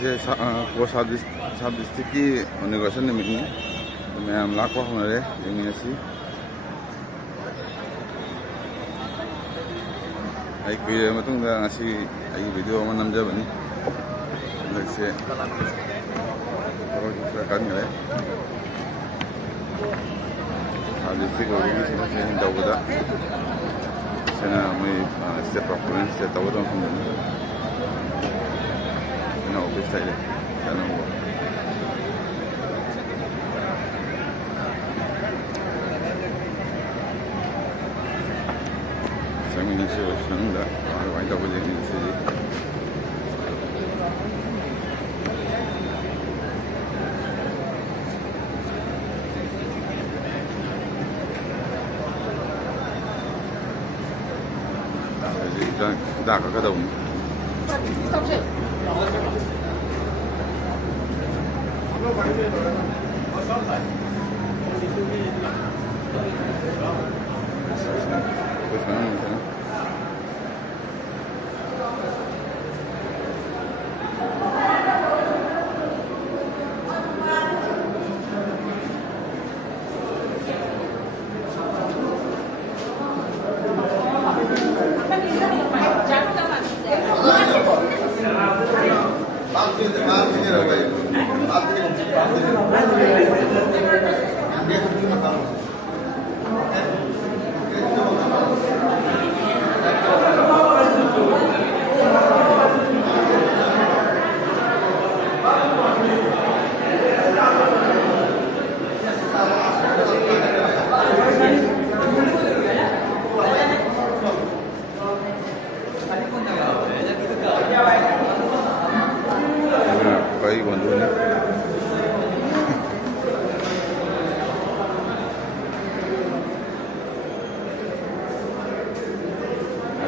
ꯉꯁꯤꯁꯦ ꯁꯕ ꯗꯤꯁꯇ꯭ꯔꯤꯛꯀꯤ ꯏꯅꯣꯒ꯭ꯔꯦꯁꯟ ꯅꯨꯃꯤꯠꯅꯤ ꯃꯌꯥꯝ ꯂꯥꯛꯄ ꯍꯧꯅꯔꯦ ꯌꯦꯡꯃꯤꯟꯅꯁꯤ ꯑꯩ ꯀꯨꯏꯔꯕ ꯃꯇꯨꯡꯗ ꯉꯁꯤ ꯑꯩꯒꯤ ꯚꯤꯗꯤꯑꯣ ꯑꯃ ꯅꯝꯖꯕꯅꯤ ꯍꯟꯗꯛꯁꯦ ꯊꯕꯛꯁꯨ ꯈꯔ ꯀꯟꯈ꯭ꯔꯦ ꯁꯕ ꯗꯤꯁꯇ꯭ꯔꯤꯛ ꯑꯣꯏꯕꯒꯤ ꯆꯦꯟꯊꯣꯛ ꯆꯦꯟꯁꯤꯟ ꯇꯧꯕꯗ ꯁꯤꯅ ꯃꯣꯏ ꯁ꯭ꯇꯦꯠ ꯄꯔꯐꯣꯔꯃꯦꯟꯁ ꯁ꯭ꯇꯦꯠ ꯇꯧꯒꯗꯕ ꯃꯐꯝꯗꯅꯤ ꯁꯤꯅ ꯑꯣꯐꯤꯁ ꯂꯩꯔꯦ ꯆꯠꯅꯕ ꯆꯪꯃꯤꯟꯅꯁꯤ ꯑꯣꯐꯤꯁ ꯃꯅꯨꯡꯗ ꯀꯃꯥꯏꯅ ꯇꯧꯕ ꯌꯦꯡꯃꯤꯟꯅꯁꯤꯗꯤ ꯍꯤꯗꯥꯛ ꯀꯛꯀꯗꯧꯕꯅꯤ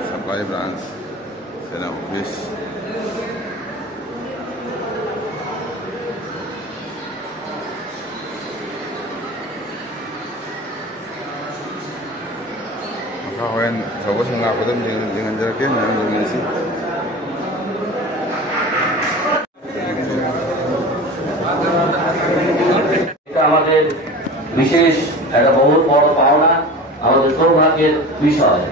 Supply branch, then office. Maka hoyan coba saya ngaku tuh dengan jaraknya yang dominasi. আমাদের বিশেষ একটা বহু বড় পাওনা আমাদের সৌভাগ্যের বিষয়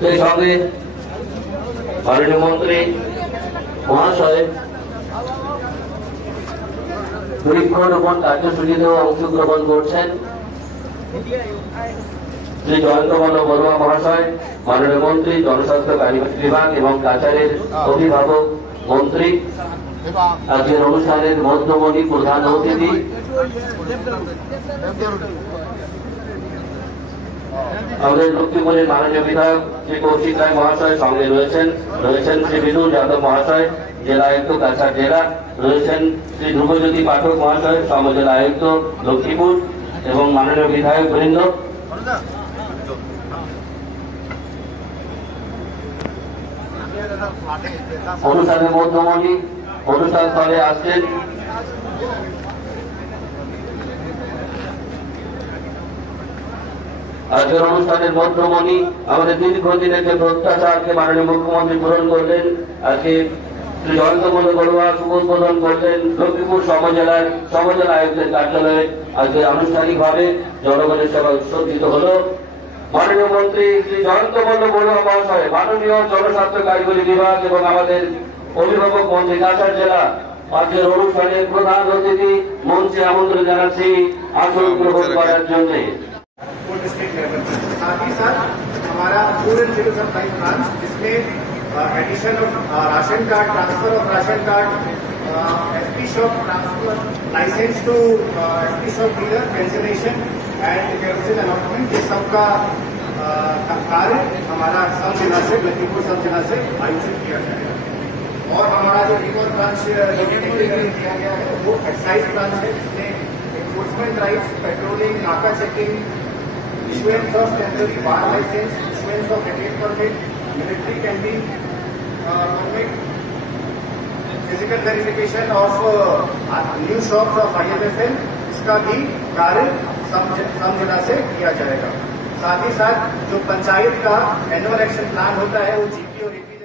সেই সঙ্গে মাননীয় মন্ত্রী মহাশয় বৃক্ষরোপণ কার্যসূচিতেও অংশগ্রহণ করছেন শ্রী জয়ন্তমল্ল বড়ুয়া মহাশয় মাননীয় মন্ত্রী জনস্বাস্থ্য কারিগরি বিভাগ এবং কাছাড়ের অভিভাবক মন্ত্রী আজকের অনুষ্ঠানের মধ্যমণি প্রধান অতিথি আমাদের লক্ষ্মীপুরের মাননীয় বিধায়ক শ্রী কৌশিক রায় মহাশয় সঙ্গে রয়েছেন শ্রী বিদুল যাদব মহাশয় জেলা আয়ুক্ত কাছাড় জেলা রয়েছেন শ্রী ধ্রুবজ্যোতি পাঠক মহাশয় সমজেলা আয়ুক্ত লক্ষ্মীপুর এবং মাননীয় বিধায়ক বৃন্দ অনুষ্ঠানের মধ্যমণি অনুষ্ঠান স্থলে আসছেন আজকের অনুষ্ঠানের মধ্যমণি আমাদের দীর্ঘদিনের যে প্রত্যাশাকে মাননীয় মুখ্যমন্ত্রী পূরণ করলেন আজকে শ্রী জয়ন্তমল্ল বড়ুয়া শুভ উদ্বোধন করলেন লক্ষ্মীপুর সমজেলা আয়ুক্তের কার্যালয়ে আজকে আনুষ্ঠানিকভাবে জনগণের সেবা উৎসর্গিত হল মাননীয় মন্ত্রী শ্রী জয়ন্তমল্ল বড়ুয়া মহাশয় মাননীয় জনস্বাস্থ্য কারিগরি বিভাগ এবং আমাদের অভিভাবক মন্ত্রী কাছাড় জেলা আজকের অনুষ্ঠানের প্রধান অতিথি মঞ্চে আমন্ত্রণ জানাচ্ছি আসন গ্রহণ করার জন্য डिस्ट्रिक्ट लेवल साथ ही साथ हमारा food and civil supply branch जिसमें addition of ration card transfer of ration card SP shop transfer licence to SP shop dealer cancellation and kerosene allotment ये सबका कार्य हमारा सब जिला से लखीमपुर सब जिला से आयोजित किया जाएगा और हमारा जो एक और ब्रांच किया गया है वो एक्साइज ब्रांच है जिसमें एनफोर्समेंट ड्राइव्स पेट्रोलिंग नाका checking issuance of temporary bar license, issuance of retail permit, military can be permit physical verification of new shops of IMFL, इसका भी कार्य समझना से किया जाएगा। साथ ही साथ जो पंचायत का एनुअल एक्शन प्लान होता है वो GP और AP